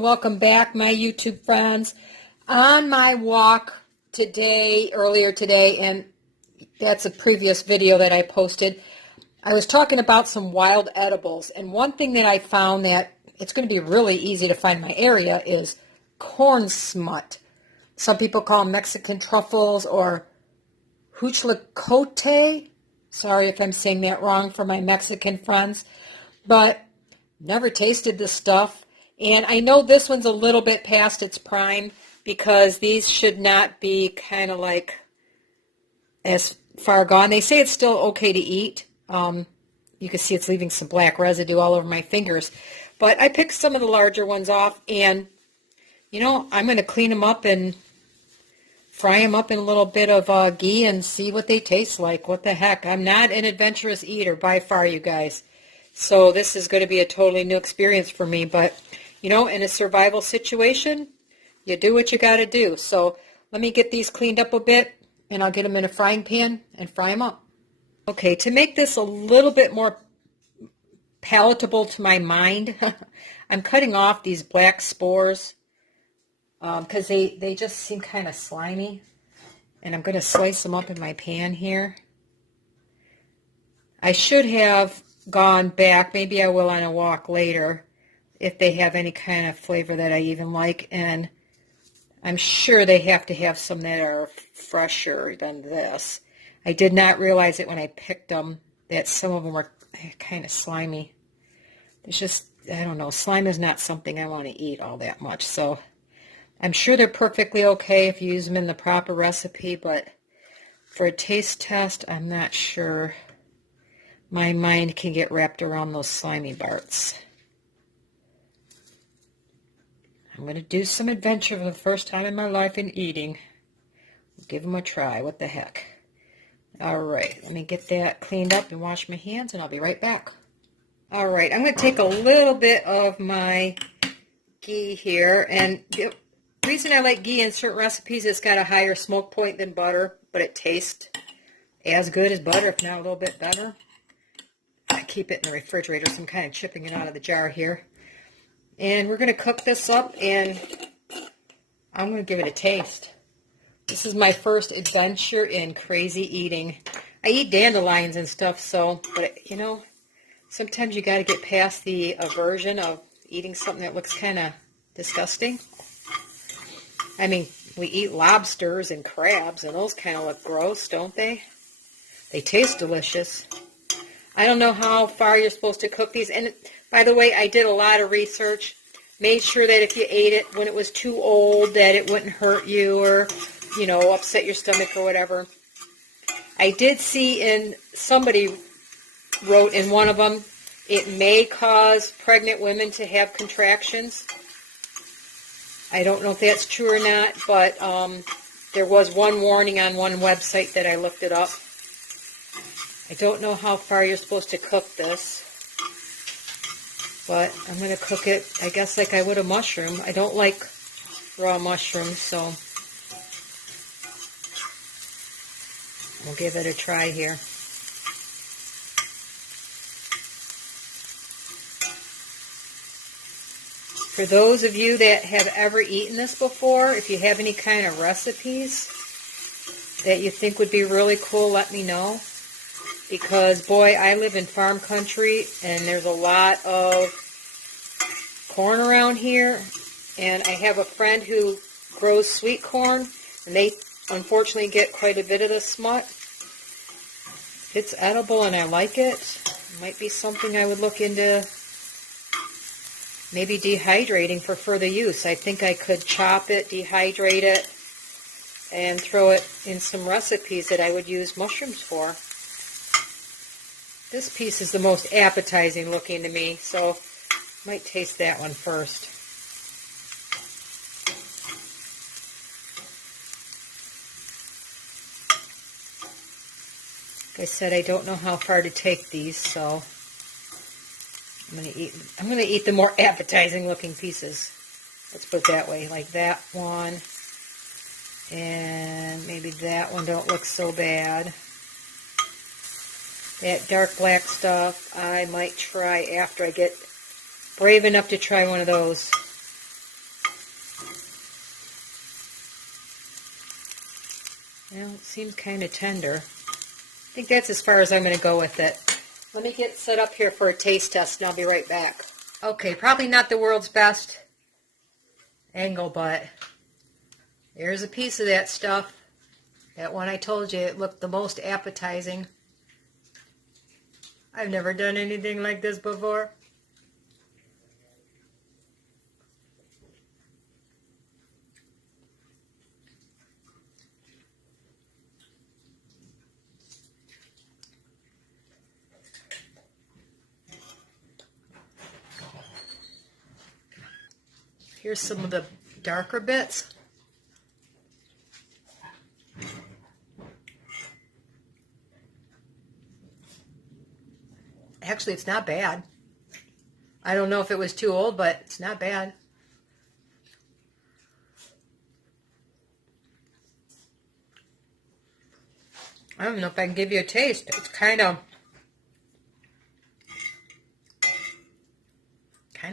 Welcome back, my YouTube friends. On my walk earlier today, and that's a previous video that I posted, I was talking about some wild edibles, and one thing that I found that it's going to be really easy to find in my area is corn smut. Some people call them Mexican truffles or huitlacote. Sorry if I'm saying that wrong for my Mexican friends, but never tasted this stuff. And I know this one's a little bit past its prime because these should not be kind of like as far gone. They say it's still okay to eat. You can see it's leaving some black residue all over my fingers. But I picked some of the larger ones off, and, I'm going to clean them up and fry them up in a little bit of ghee and see what they taste like. What the heck? I'm not an adventurous eater by far, you guys. So this is going to be a totally new experience for me. But, in a survival situation, you do what you got to do. So let me get these cleaned up a bit, and I'll get them in a frying pan and fry them up. Okay, to make this a little bit more palatable to my mind, I'm cutting off these black spores because they just seem kind of slimy. And I'm going to slice them up in my pan here. I should have gone back. Maybe I will on a walk later if they have any kind of flavor that I even like. And I'm sure they have to have some that are fresher than this. I did not realize it when I picked them that some of them were kind of slimy. It's just, I don't know, slime is not something I want to eat all that much. So I'm sure they're perfectly okay if you use them in the proper recipe, but for a taste test, I'm not sure my mind can get wrapped around those slimy parts. I'm going to do some adventure for the first time in my life in eating. Give them a try. What the heck? All right, let me get that cleaned up and wash my hands, and I'll be right back. All right, I'm going to take a little bit of my ghee here, and the reason I like ghee in certain recipes, it's got a higher smoke point than butter, but it tastes as good as butter, if not a little bit better. I keep it in the refrigerator, so I'm kind of chipping it out of the jar here. And we're going to cook this up, and I'm going to give it a taste. This is my first adventure in crazy eating. I eat dandelions and stuff, but sometimes you got to get past the aversion of eating something that looks kind of disgusting. I mean, we eat lobsters and crabs, and those kind of look gross, don't they? They taste delicious. I don't know how far you're supposed to cook these. And by the way, I did a lot of research. Made sure that if you ate it when it was too old, that it wouldn't hurt you or, upset your stomach or whatever. I did see somebody wrote in one of them, it may cause pregnant women to have contractions. I don't know if that's true or not, but there was one warning on one website that I looked it up. I don't know how far you're supposed to cook this, but I'm going to cook it, I guess, like I would a mushroom. I don't like raw mushrooms, so we'll give it a try here. For those of you that have ever eaten this before, if you have any kind of recipes that you think would be really cool, let me know. Because, boy, I live in farm country, and there's a lot of corn around here. And I have a friend who grows sweet corn, and they unfortunately get quite a bit of the smut. If it's edible and I like it, it might be something I would look into maybe dehydrating for further use. I think I could chop it, dehydrate it, and throw it in some recipes that I would use mushrooms for. This piece is the most appetizing looking to me, so I might taste that one first. Like I said, I don't know how far to take these, so I'm going to eat the more appetizing looking pieces. Let's put it that way, like that one, and maybe that one don't look so bad. That dark black stuff I might try after I get brave enough to try one of those. Well, it seems kind of tender. I think that's as far as I'm going to go with it. Let me get set up here for a taste test and I'll be right back. Okay, probably not the world's best angle, but there's a piece of that stuff. That one I told you, it looked the most appetizing. I've never done anything like this before. Here's some of the darker bits. Actually, it's not bad. I don't know if it was too old, but it's not bad. I don't know if I can give you a taste. It's kind of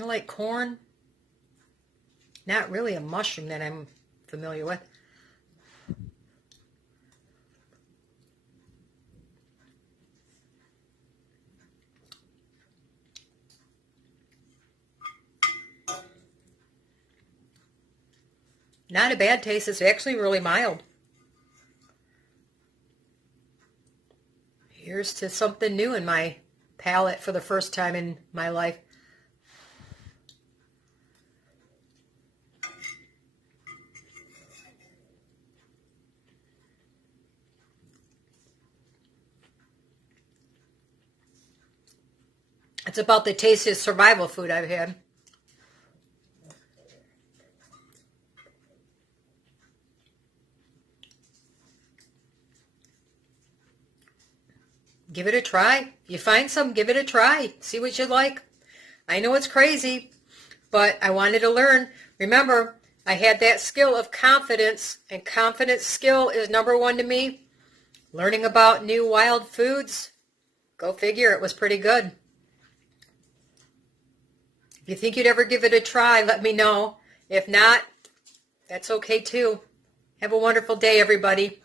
like corn. Not really a mushroom that I'm familiar with. Not a bad taste. It's actually really mild. Here's to something new in my palate for the first time in my life. It's about the tastiest survival food I've had. Give it a try. If you find some, give it a try. See what you like. I know it's crazy, but I wanted to learn. Remember, I had that skill of confidence, and confidence skill is number one to me. Learning about new wild foods, go figure, it was pretty good. If you think you'd ever give it a try, let me know. If not, that's okay too. Have a wonderful day, everybody.